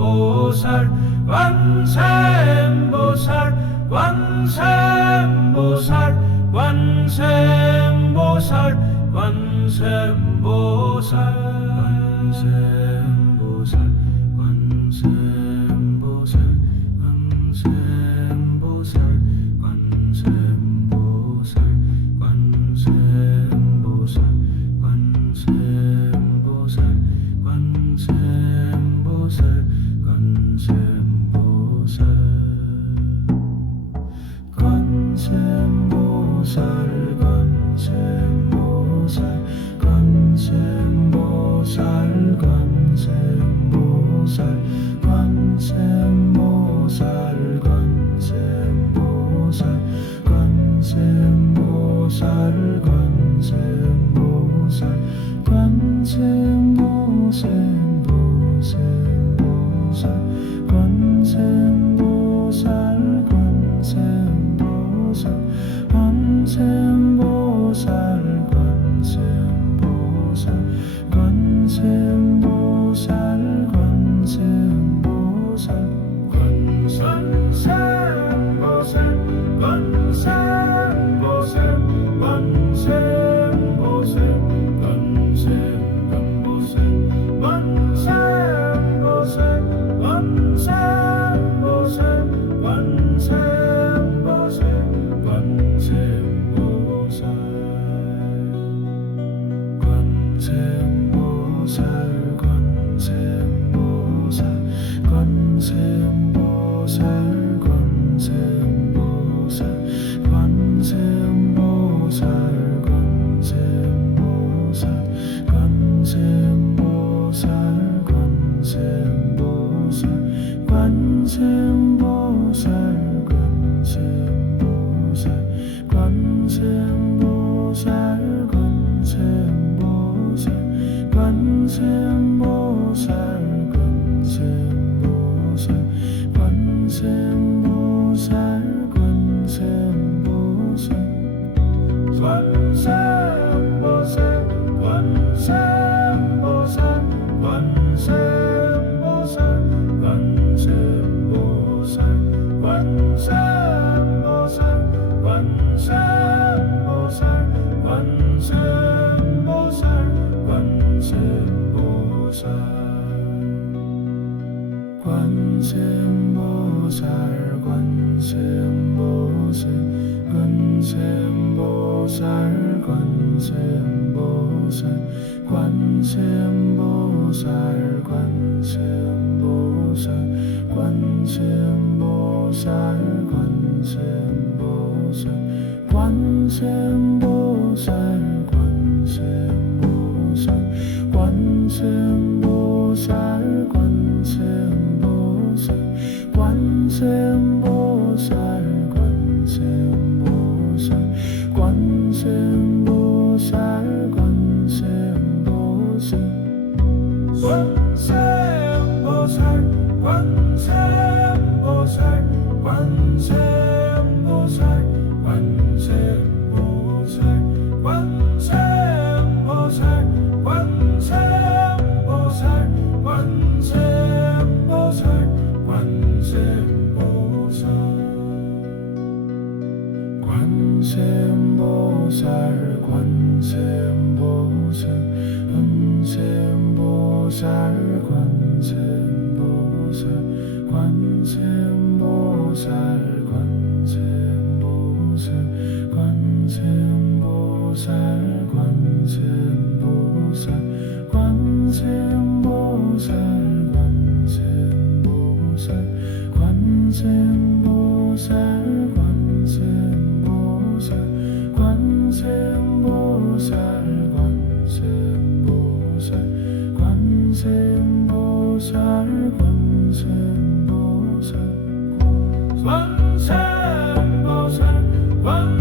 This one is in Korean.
왕샘보살 왕샘보살 왕샘보살 왕샘보살 왕샘보살 왕샘보살. 관세음보살 관세음보살. change. 관세음보살 관세음보살 관세음 观世音菩萨，观世音菩萨，观世音菩萨，观世音菩萨，观世，观。 관세음보살 관세음보살 관세음보살 观世音菩萨观世音菩萨观世音菩萨观世音菩萨观世音菩萨观世音菩萨观世音菩萨观世音菩萨观